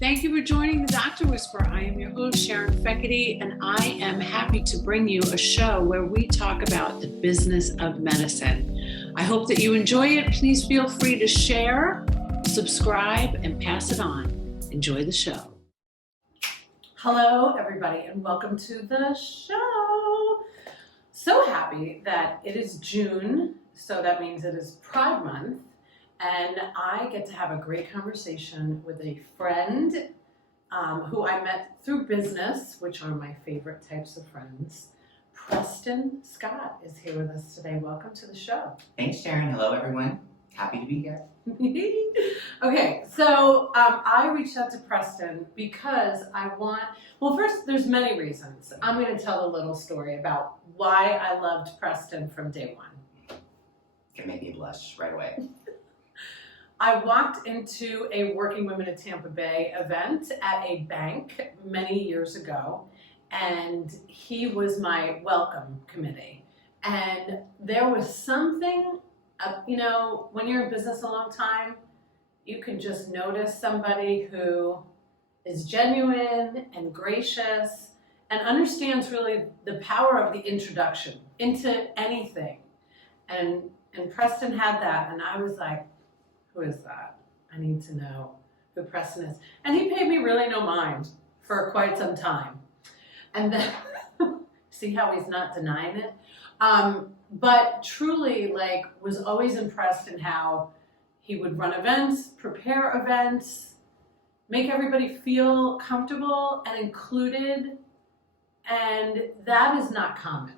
Thank you for joining the Doctor Whisperer. I am your host, Sharon Feckety, and I am happy to bring you a show where we talk about the business of medicine. I hope that you enjoy it. Please feel free to share, subscribe, and pass it on. Enjoy the show. Hello, everybody, and welcome to the show. So happy that it is June, so that means it is Pride Month. And I get to have a great conversation with a friend who I met through business, which are my favorite types of friends. Preston Scott is here with us today. Welcome to the show. Thanks, Sharon. Hello, everyone. Happy to be here. Okay, so I reached out to Preston because first, there's many reasons. I'm going to tell a little story about why I loved Preston from day one. Can make me blush right away. I walked into a Working Women of Tampa Bay event at a bank many years ago, and he was my welcome committee. And there was something, when you're in business a long time, you can just notice somebody who is genuine and gracious and understands really the power of the introduction into anything. And Preston had that, and I was like, who is that? I need to know who Preston is. And he paid me really no mind for quite some time. And then, see how he's not denying it? But truly, was always impressed in how he would run events, prepare events, make everybody feel comfortable and included. And that is not common.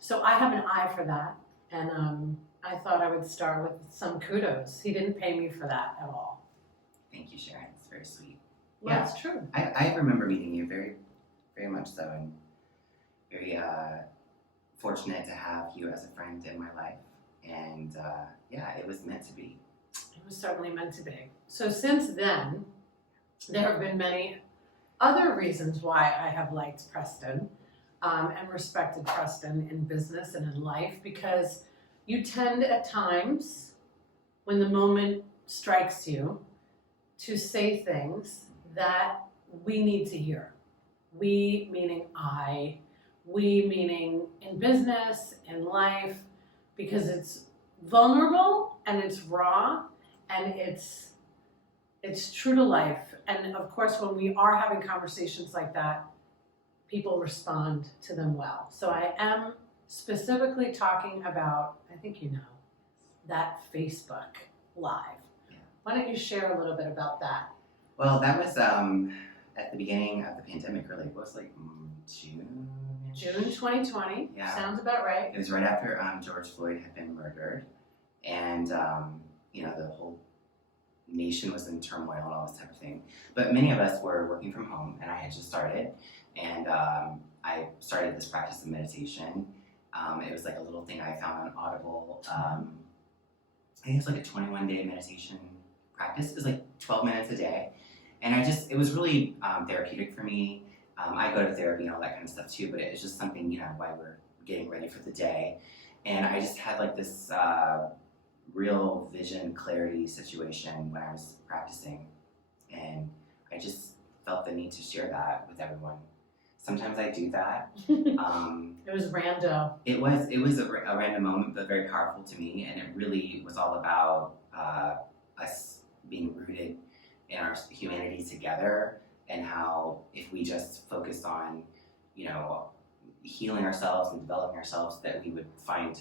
So I have an eye for that. And I thought I would start with some kudos. He didn't pay me for that at all. Thank you, Sharon. It's very sweet. Well, that's true. I remember meeting you very, very much so, and very fortunate to have you as a friend in my life. And it was meant to be. It was certainly meant to be. So since then, there have been many other reasons why I have liked Preston and respected Preston in business and in life, because you tend at times, when the moment strikes you, to say things that we need to hear. We meaning I, we meaning in business, in life, because it's vulnerable and it's raw and it's true to life. And of course, when we are having conversations like that, people respond to them well. So I am specifically talking about, I think you know, that Facebook Live. Yeah. Why don't you share a little bit about that? Well, that was at the beginning of the pandemic, really. It was June? June 2020. Yeah. Sounds about right. It was right after George Floyd had been murdered. And, the whole nation was in turmoil and all this type of thing. But many of us were working from home, and I had just started. And I started this practice of meditation. It was like a little thing I found on Audible. I think it was like a 21-day meditation practice. It was like 12 minutes a day. And it was really therapeutic for me. I go to therapy and all that kind of stuff too, but it was just something, while we're getting ready for the day. And I just had like this real vision, clarity situation when I was practicing. And I just felt the need to share that with everyone. Sometimes I do that. It was random. It was a random moment, but very powerful to me, and it really was all about us being rooted in our humanity together, and how if we just focus on, healing ourselves and developing ourselves, that we would find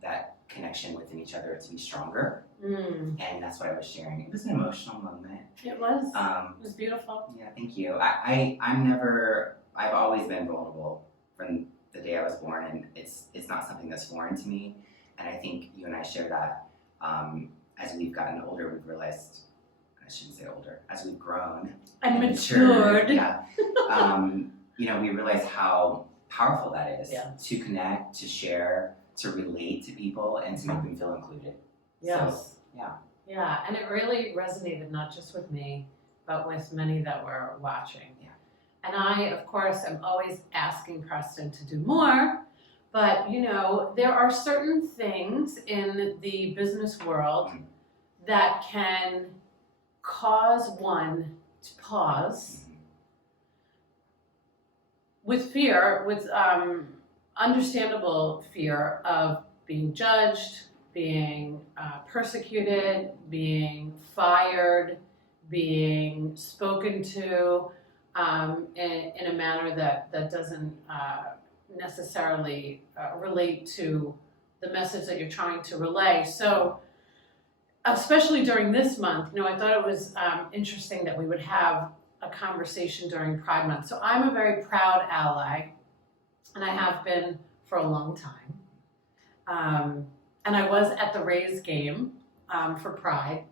that connection within each other to be stronger. And that's what I was sharing. It was an emotional moment. It was. It was beautiful. Yeah, thank you. I've always been vulnerable from the day I was born, and it's not something that's foreign to me. And I think you and I share that as we've gotten older, we've realized, I shouldn't say older, as we've grown and matured. Yeah. We realize how powerful that is to connect, to share, to relate to people, and to make them feel included. Yes. So, Yeah, and it really resonated not just with me, but with many that were watching. Yeah. And I, of course, am always asking Preston to do more, but there are certain things in the business world that can cause one to pause with fear, with understandable fear of being judged, being persecuted, being fired, being spoken to in a manner that doesn't necessarily relate to the message that you're trying to relay. So, especially during this month, I thought it was interesting that we would have a conversation during Pride Month. So I'm a very proud ally, and I have been for a long time. And I was at the Rays game for Pride.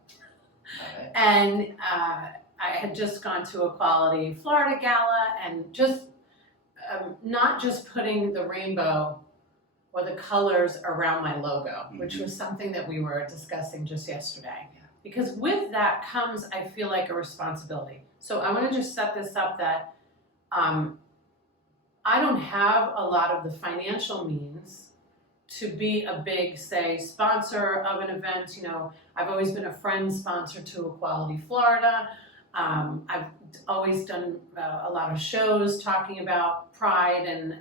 And I had just gone to Equality Florida Gala, and just not just putting the rainbow or the colors around my logo, which was something that we were discussing just yesterday. Because with that comes, I feel like, a responsibility. So I want to just set this up that I don't have a lot of the financial means to be a big, say, sponsor of an event. I've always been a friend sponsor to Equality Florida. I've always done a lot of shows talking about pride and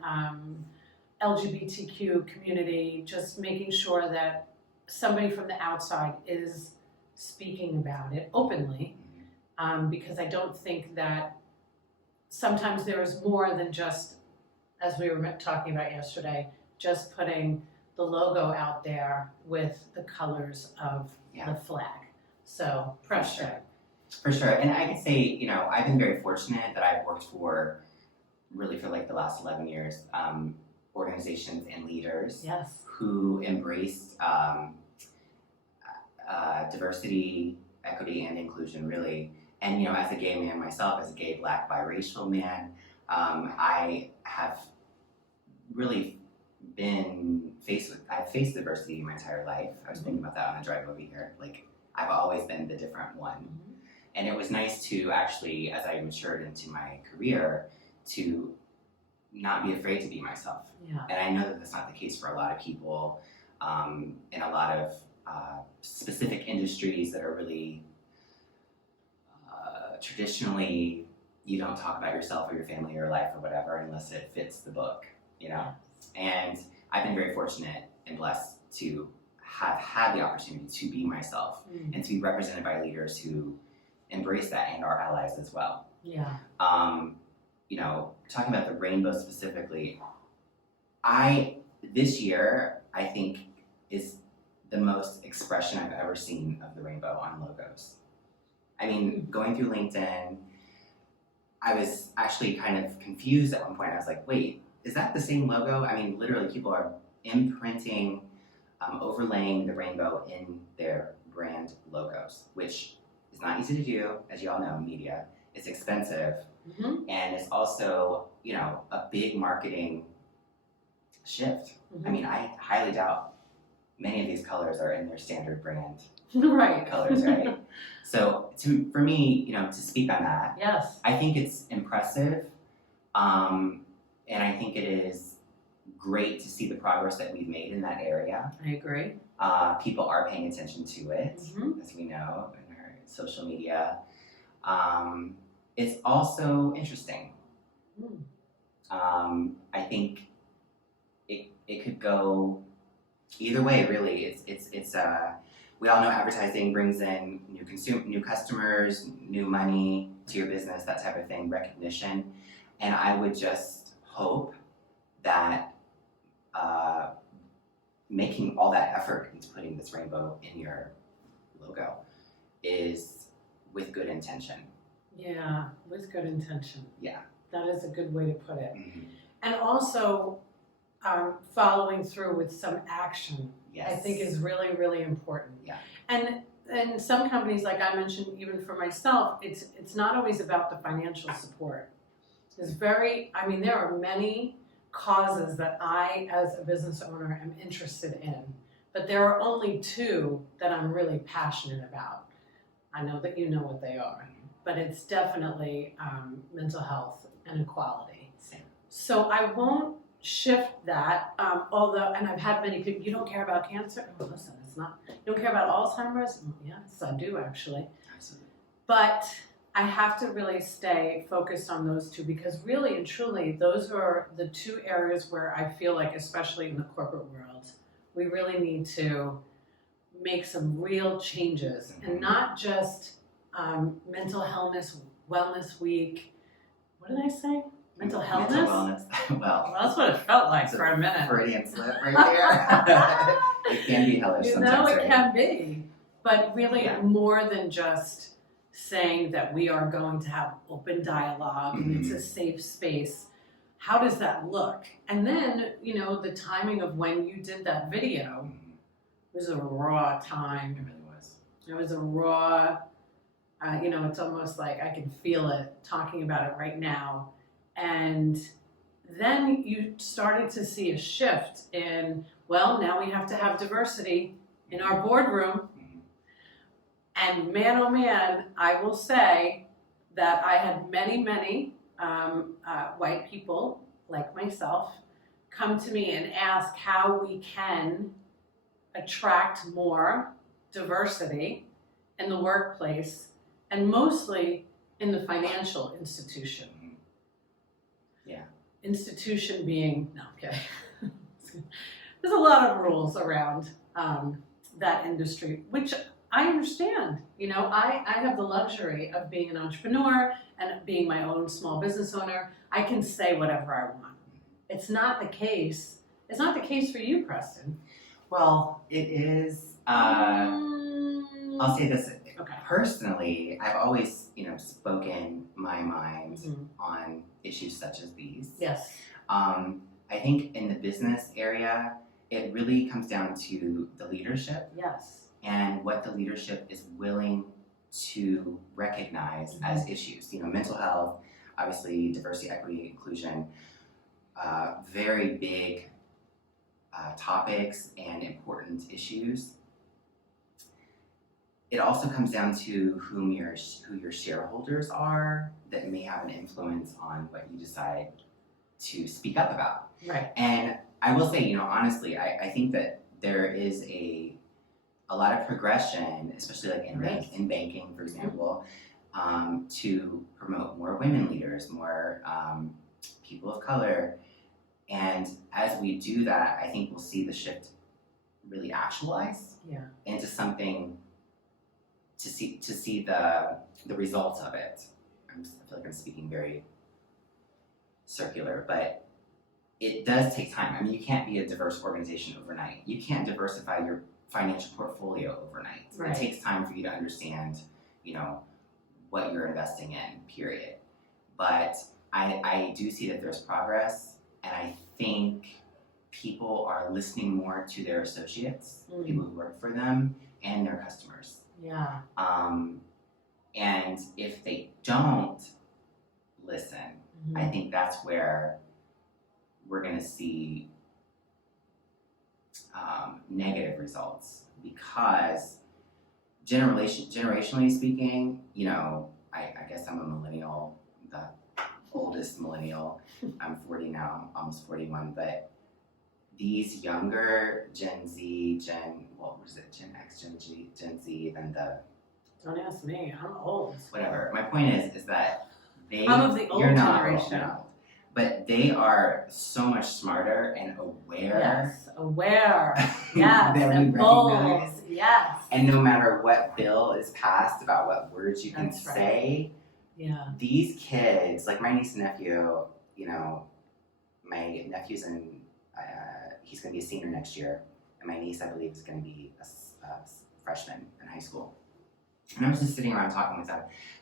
LGBTQ community, just making sure that somebody from the outside is speaking about it openly, because I don't think that sometimes there is more than just, as we were talking about yesterday, just putting the logo out there with the colors of the flag. So, Preston. For sure. And I could say, I've been very fortunate that I've worked for like the last 11 years, organizations and leaders who embraced diversity, equity, and inclusion, really. And, as a gay man myself, as a gay, black, biracial man, I have really I've faced diversity my entire life. I was thinking about that on the drive over here. Like, I've always been the different one. And it was nice to actually, as I matured into my career, to not be afraid to be myself. And I know that that's not the case for a lot of people in a lot of specific industries that are really traditionally, you don't talk about yourself or your family or your life or whatever unless it fits the book, And I've been very fortunate and blessed to have had the opportunity to be myself and to be represented by leaders who embrace that and are allies as well. Talking about the rainbow specifically, this year, I think, is the most expression I've ever seen of the rainbow on logos. I mean, going through LinkedIn, I was actually kind of confused at one point. I was like, wait, is that the same logo? I mean, literally, people are imprinting, overlaying the rainbow in their brand logos, which is not easy to do, as you all know, media. It's expensive, and it's also, a big marketing shift. I mean, I highly doubt many of these colors are in their standard brand colors, right? So for me, to speak on that, I think it's impressive, and I think it is great to see the progress that we've made in that area. I agree. People are paying attention to it, as we know, in our social media. It's also interesting. I think it could go either way, really. It's we all know advertising brings in new customers, new money to your business, that type of thing, recognition. And I would just hope that making all that effort into putting this rainbow in your logo is with good intention. Yeah, with good intention. Yeah. That is a good way to put it. And also, following through with some action, I think is really, really important. And some companies, like I mentioned, even for myself, it's not always about the financial support. There are many causes that I, as a business owner, am interested in, but there are only two that I'm really passionate about. I know that you know what they are, but it's definitely mental health and equality. So I won't shift that, although, and I've had many people, you don't care about cancer? Oh, listen, it's not, you don't care about Alzheimer's? Yes, I do actually. Absolutely. But I have to really stay focused on those two, because really and truly, those are the two areas where I feel like, especially in the corporate world, we really need to make some real changes, and not just mental wellness week. What did I say? Mental wellness? Mental wellness. Well, that's what it felt like for a minute. Freudian slip right there. It can be hellish sometimes. It right? can be. But really, more than just saying that we are going to have open dialogue and it's a safe space. How does that look? And then, the timing of when you did that video was a raw time. It really was. It was a raw, it's almost like I can feel it talking about it right now. And then you started to see a shift in, well, now we have to have diversity in our boardroom. And man, oh man, I will say that I had many white people like myself come to me and ask how we can attract more diversity in the workplace, and mostly in the financial institution. Yeah. Institution being, no, okay. There's a lot of rules around that industry, which I understand. I have the luxury of being an entrepreneur and being my own small business owner. I can say whatever I want. It's not the case. It's not the case for you, Preston. Well, it is. I'll say this. Okay. Personally, I've always, spoken my mind on issues such as these. Yes. I think in the business area, it really comes down to the leadership. Yes. And what the leadership is willing to recognize as issues. Mental health, obviously diversity, equity, inclusion, very big topics and important issues. It also comes down to who your shareholders are that may have an influence on what you decide to speak up about. Right. And I will say, honestly, I think that there is a lot of progression, especially like in banking, for example, to promote more women leaders, more people of color. And as we do that, I think we'll see the shift really actualize into something to see the results of it. I feel like I'm speaking very circular, but it does take time. I mean, you can't be a diverse organization overnight. You can't diversify your financial portfolio overnight. Right. It takes time for you to understand, what you're investing in, period. But I do see that there's progress, and I think people are listening more to their associates, people who work for them, and their customers. Yeah. And if they don't listen, I think that's where we're going to see negative results, because generationally speaking, I guess I'm a millennial, the oldest millennial. I'm 40 now, almost 41, but these younger Gen X, Gen Z, then Don't ask me, I'm old. whatever. My point is that I'm of the old generation. But they are so much smarter and aware. Yes, aware. Yes, and bold. recognize. Yes. And no matter what bill is passed about what words you can say, these kids, like my niece and nephew, my nephew's he's going to be a senior next year, and my niece, I believe, is going to be a freshman in high school. And I was just sitting around talking with them.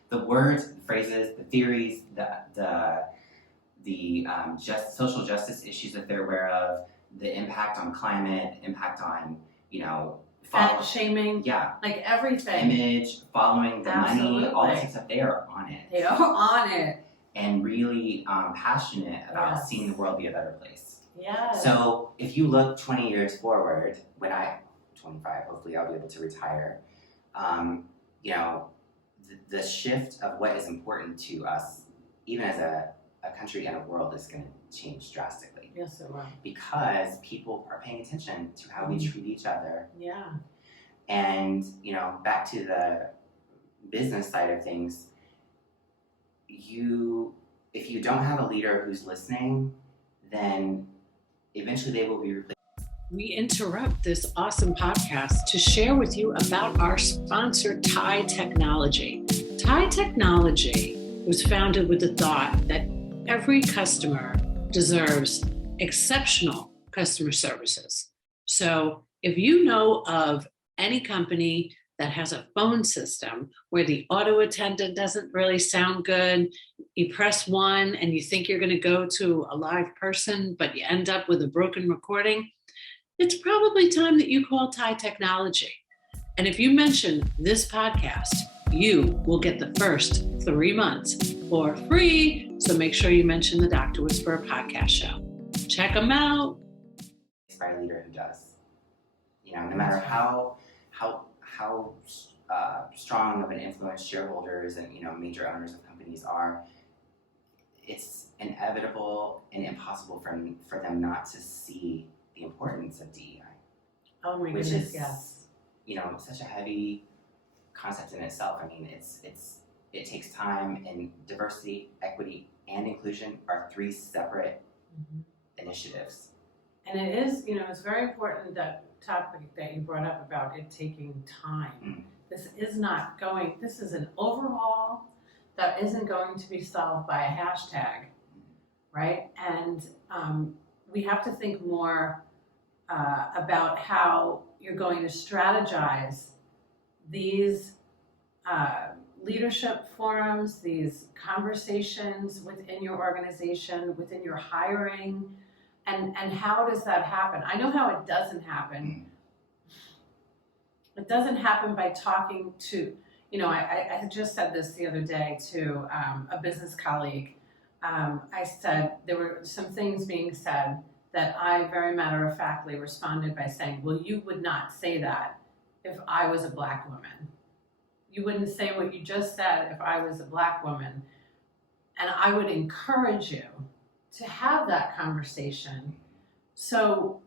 The words, the phrases, the theories, the social justice issues that they're aware of, the impact on climate, impact on, fat shaming, like everything. Image, following the money, all this stuff, they are on it. They are on it. And really passionate about seeing the world be a better place. Yes. So if you look 20 years forward, when I'm 25, hopefully I'll be able to retire, the shift of what is important to us, even as a country and a world, is going to change drastically. Yes, it will. Because people are paying attention to how we treat each other. Yeah. And, back to the business side of things, if you don't have a leader who's listening, then eventually they will be replaced. We interrupt this awesome podcast to share with you about our sponsor, TIE Technology. TIE Technology was founded with the thought that every customer deserves exceptional customer services. So if you know of any company that has a phone system where the auto attendant doesn't really sound good, you press 1 and you think you're going to go to a live person, but you end up with a broken recording, it's probably time that you call TIE Technology. And if you mention this podcast, you will get the first 3 months for free. So make sure you mention the Dr. Whisperer podcast show. Check them out. By a leader who does. No matter how strong of an influence shareholders and major owners of companies are, it's inevitable and impossible for them not to see the importance of DEI. Oh my which goodness, is, yes. Such a heavy concept in itself. I mean, it takes time, and diversity, equity, and inclusion are 3 separate initiatives. And it is, it's very important, that topic that you brought up about it taking time. This is an overhaul that isn't going to be solved by a hashtag, right? And we have to think more about how you're going to strategize these leadership forums, these conversations within your organization, within your hiring, and how does that happen? I know how it doesn't happen. It doesn't happen by talking to, I just said this the other day to a business colleague. I said there were some things being said that I very matter-of-factly responded by saying, well, you would not say that if I was a Black woman. You wouldn't say what you just said if I was a Black woman. And I would encourage you to have that conversation so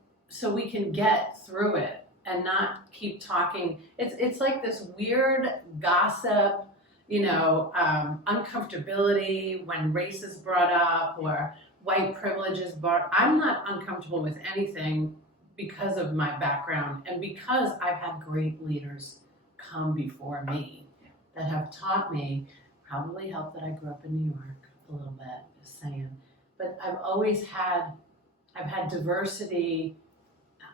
we can get through it and not keep talking. It's like this weird gossip, uncomfortability when race is brought up or white privilege is brought. I'm not uncomfortable with anything because of my background and because I've had great leaders come before me that have taught me, probably helped that I grew up in New York a little bit, just saying. But I've had diversity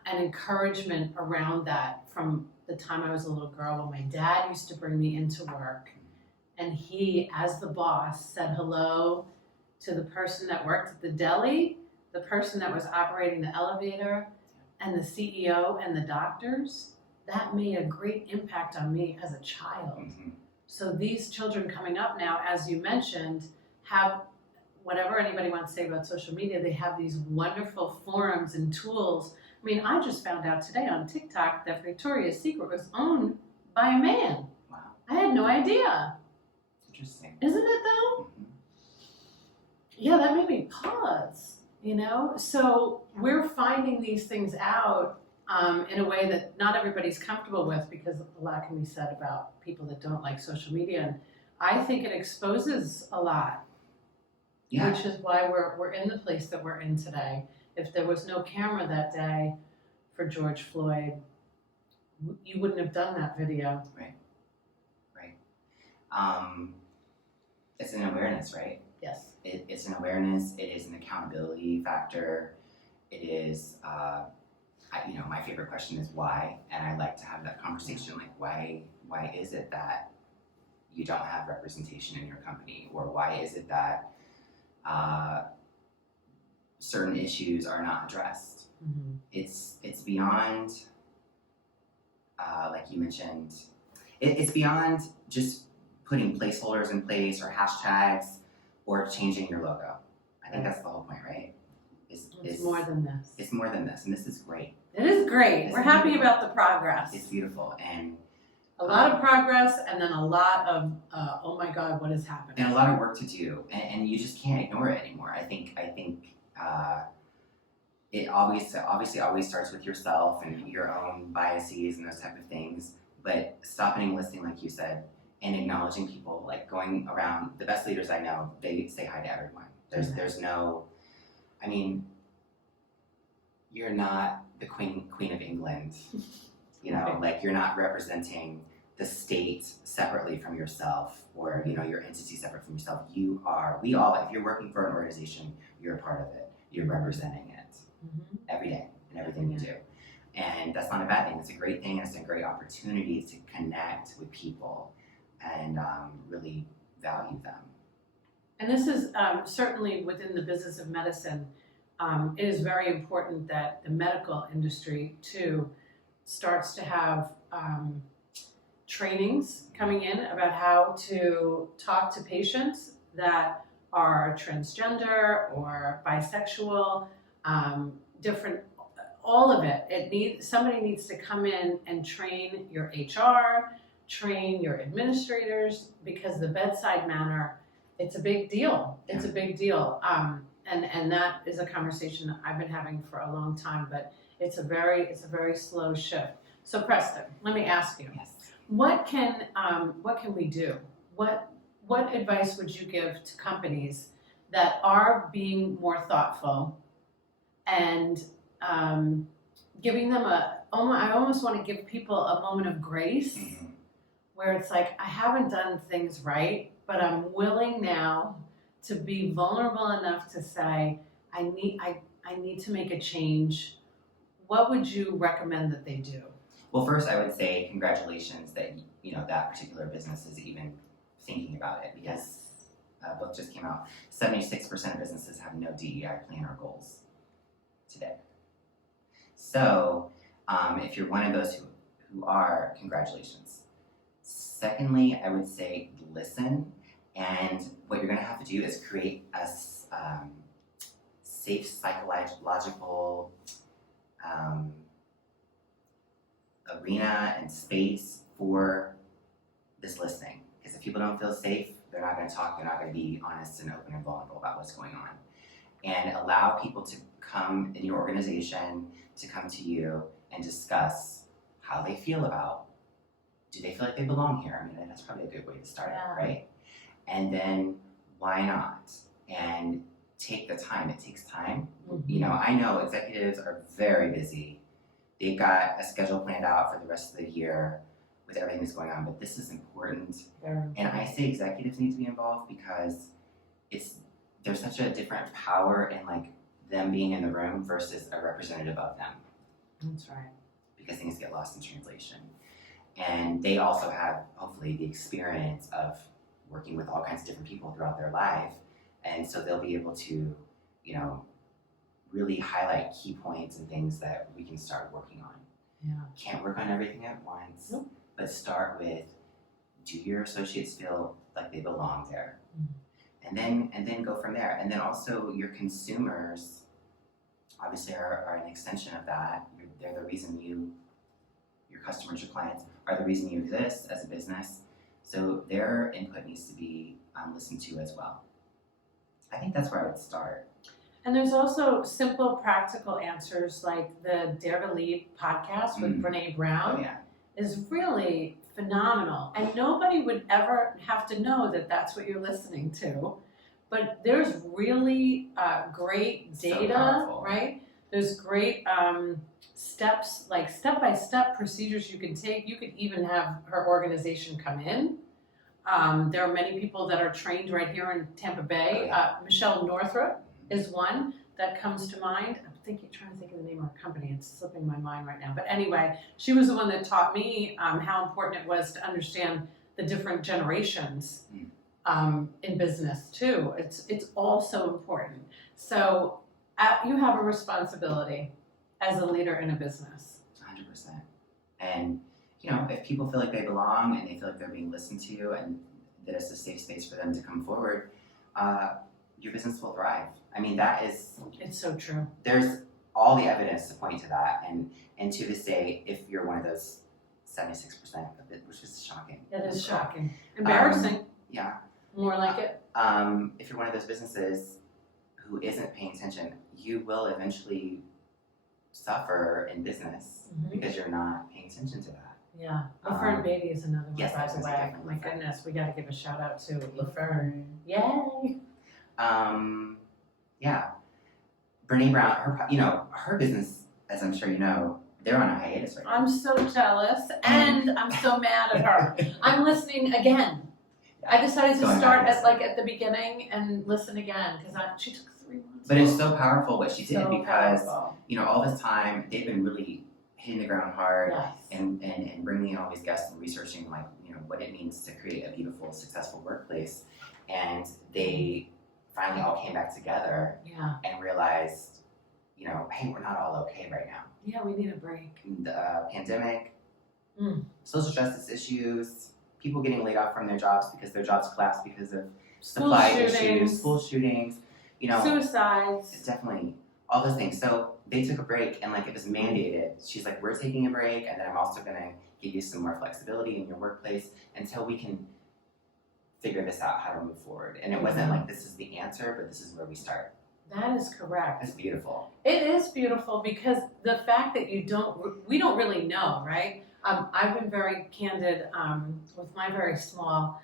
and encouragement around that from the time I was a little girl, when my dad used to bring me into work, and he, as the boss, said hello to the person that worked at the deli, the person that was operating the elevator, and the CEO and the doctors. That made a great impact on me as a child. So these children coming up now, as you mentioned, have whatever anybody wants to say about social media, they have these wonderful forums and tools. I mean, I just found out today on TikTok that Victoria's Secret was owned by a man. Wow. I had no idea. Interesting. Isn't it though? Yeah, that made me pause, So we're finding these things out in a way that not everybody's comfortable with, because a lot can be said about people that don't like social media. And I think it exposes a lot. Yeah. Which is why we're in the place that we're in today. If there was no camera that day for George Floyd, you wouldn't have done that video. Right. It's an awareness, right? Yes. It's an awareness. It is an accountability factor. It is, my favorite question is why, and I like to have that conversation. Like, why is it that you don't have representation in your company, or why is it that certain issues are not addressed? It's beyond, like you mentioned, it's beyond just putting placeholders in place or hashtags or changing your logo. I think that's the whole point, right? It's more than this. It's more than this, and this is great. It is great. We're happy about the progress. It's beautiful, and a lot of progress, and then a lot of oh my God, what is happening? And a lot of work to do, and you just can't ignore it anymore. I think it obviously always starts with yourself and your own biases and those type of things. But stopping and listening, like you said, and acknowledging people, like going around. The best leaders I know, they say hi to everyone. There's no, I mean, you're not the Queen of England, like you're not representing the state separately from yourself, or your entity separate from yourself. We all, if you're working for an organization, you're a part of it. You're representing it every day in everything you do. And that's not a bad thing. It's a great thing. It's a great opportunity to connect with people and really value them. And this is certainly within the business of medicine. It is very important that the medical industry too starts to have trainings coming in about how to talk to patients that are transgender or bisexual, different, all of it. Somebody needs to come in and train your HR, train your administrators, because the bedside manner, it's a big deal. It's a big deal. And that is a conversation that I've been having for a long time, but it's a very slow shift. So Preston, let me ask you, what can we do? What advice would you give to companies that are being more thoughtful and giving them I almost want to give people a moment of grace where it's like, I haven't done things right, but I'm willing now to be vulnerable enough to say, I need to make a change. What would you recommend that they do? Well, first I would say congratulations that that particular business is even thinking about it, because a book just came out. 76% of businesses have no DEI plan or goals today. So if you're one of those who are, congratulations. Secondly, I would say listen, and what you're going to have to do is create a safe psychological arena and space for this listening. Because if people don't feel safe, they're not going to talk, they're not going to be honest and open and vulnerable about what's going on. And allow people to come in your organization, to come to you and discuss how they feel about, do they feel like they belong here? I mean, that's probably a good way to start it, right? And then why not? And take the time. It takes time. I know executives are very busy. They've got a schedule planned out for the rest of the year with everything that's going on, but this is important. And I say executives need to be involved because there's such a different power in like them being in the room versus a representative of them. That's right. Because things get lost in translation. And they also have, hopefully, the experience of working with all kinds of different people throughout their life. And so they'll be able to, really highlight key points and things that we can start working on. Yeah. Can't work on everything at once, but start with, do your associates feel like they belong there? And then go from there. And then also your consumers obviously are an extension of that. They're the reason your customers, your clients, are the reason you exist as a business. So their input needs to be listened to as well. I think that's where I would start. And there's also simple, practical answers like the Dare to Lead podcast with Brene Brown is really phenomenal. And nobody would ever have to know that that's what you're listeing to. But there's really great data, right? There's great steps, like step-by-step procedures you can take. You could even have her organization come in. There are many people that are trained right here in Tampa Bay. Michelle Northrup is one that comes to mind. I'm trying to think of the name of her company. It's slipping my mind right now. But anyway, she was the one that taught me how important it was to understand the different generations in business too. It's all so important. So you have a responsibility as a leader in a business. 100%. And if people feel like they belong and they feel like they're being listened to and that it's a safe space for them to come forward, your business will thrive. I mean, it's so true. There's all the evidence to point to that. And to this day, if you're one of those 76% of it, which is shocking. It is shocking. Embarrassing. Yeah. More like it. If you're one of those businesses who isn't paying attention, you will eventually suffer in business because you're not paying attention to that. Yeah. Laverne Beatty is another one, yes, by the way. definitely My Laverne. goodness, we got to give a shout out to Laverne. Yay. Yeah. Brene Brown, her business, as I'm sure you know, they're on a hiatus right now. I'm so jealous and I'm so mad at her. I'm listening again. I decided to start at the beginning and listen again because she took 3 months. But it's so powerful what she did So because, powerful. all this time they've been really hitting the ground hard Yes. and bringing in all these guests and researching what it means to create a beautiful, successful workplace. And they finally all came back together Yeah. and realized, hey, we're not all okay right now. Yeah, we need a break. The pandemic, Mm. social justice issues, people getting laid off from their jobs because their jobs collapsed because of School supply shootings, issues, school shootings, suicides. definitely all those things. So they took a break and it was mandated. She's like, we're taking a break and then I'm also gonna give you some more flexibility in your workplace until we can figure this out, how to move forward. And it wasn't like this is the answer, but this is where we start. That is correct. It's beautiful. It is beautiful because the fact that we don't really know, right? I've been very candid with my very small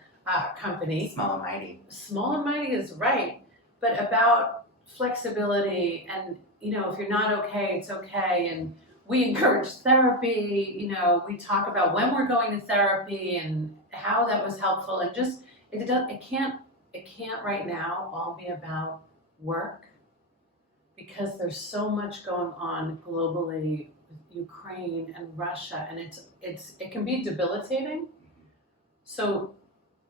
company. Small and mighty. Small and mighty is right, but about flexibility and, if you're not okay, it's okay. And we encourage therapy, we talk about when we're going to therapy and how that was helpful. And just, it can't right now all be about work because there's so much going on globally with Ukraine and Russia, and it can be debilitating. So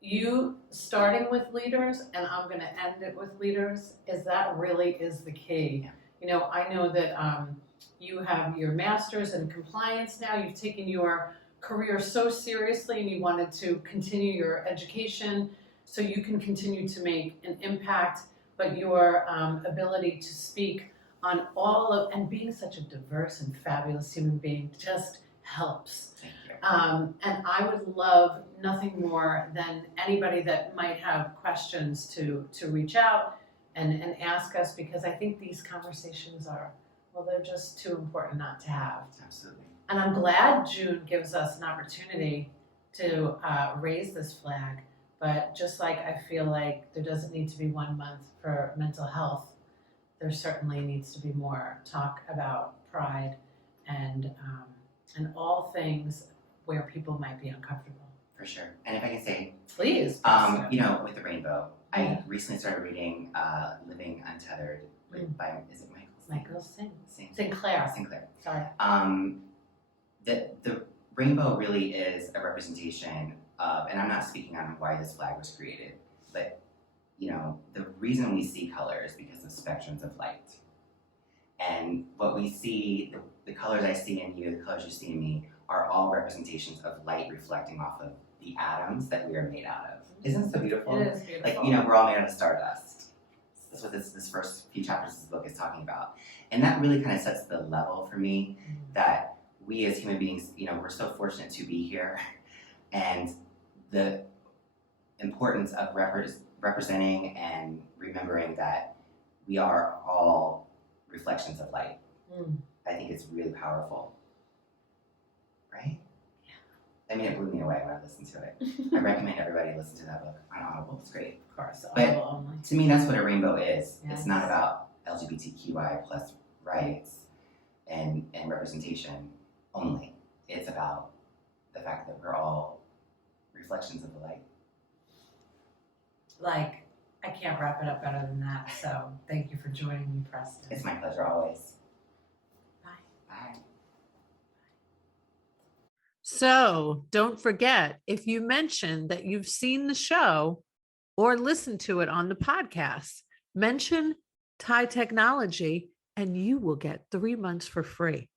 you starting with leaders, and I'm going to end it with leaders, that really is the key. Yeah. I know that you have your master's in compliance now. You've taken your career so seriously and you wanted to continue your education so you can continue to make an impact, but your ability to speak on and being such a diverse and fabulous human being just helps. Thank you. And I would love nothing more than anybody that might have questions to reach out and ask us, because I think these conversations they're just too important not to have. Absolutely. And I'm glad June gives us an opportunity to raise this flag. But just like I feel like there doesn't need to be 1 month for mental health, there certainly needs to be more talk about pride and all things where people might be uncomfortable. For sure. And if I can say, Please. with the rainbow, I recently started reading Living Untethered by, is it Michael Sinclair. Sorry. The rainbow really is a representation of, and I'm not speaking on why this flag was created, but the reason we see color is because of spectrums of light. And what we see, the colors I see in you, the colors you see in me, are all representations of light reflecting off of the atoms that we are made out of. Isn't it so beautiful? It is beautiful. We're all made out of stardust. That's what this first few chapters of this book is talking about. And that really kind of sets the level for me that we as human beings, we're so fortunate to be here. And the importance of representing and remembering that we are all reflections of light. I think it's really powerful. Right? Yeah. I mean, it blew me away when I listened to it. I recommend everybody listen to that book on Audible. It's great. Of course, But Audible only. to me, that's what a rainbow is. Yes. It's not about LGBTQI plus rights and representation only. It's about the fact that we're all reflections of the light. I can't wrap it up better than that. So thank you for joining me, Preston. It's my pleasure always. Bye. Bye. So don't forget, if you mention that you've seen the show or listened to it on the podcast, mention Thai Technology and you will get 3 months for free.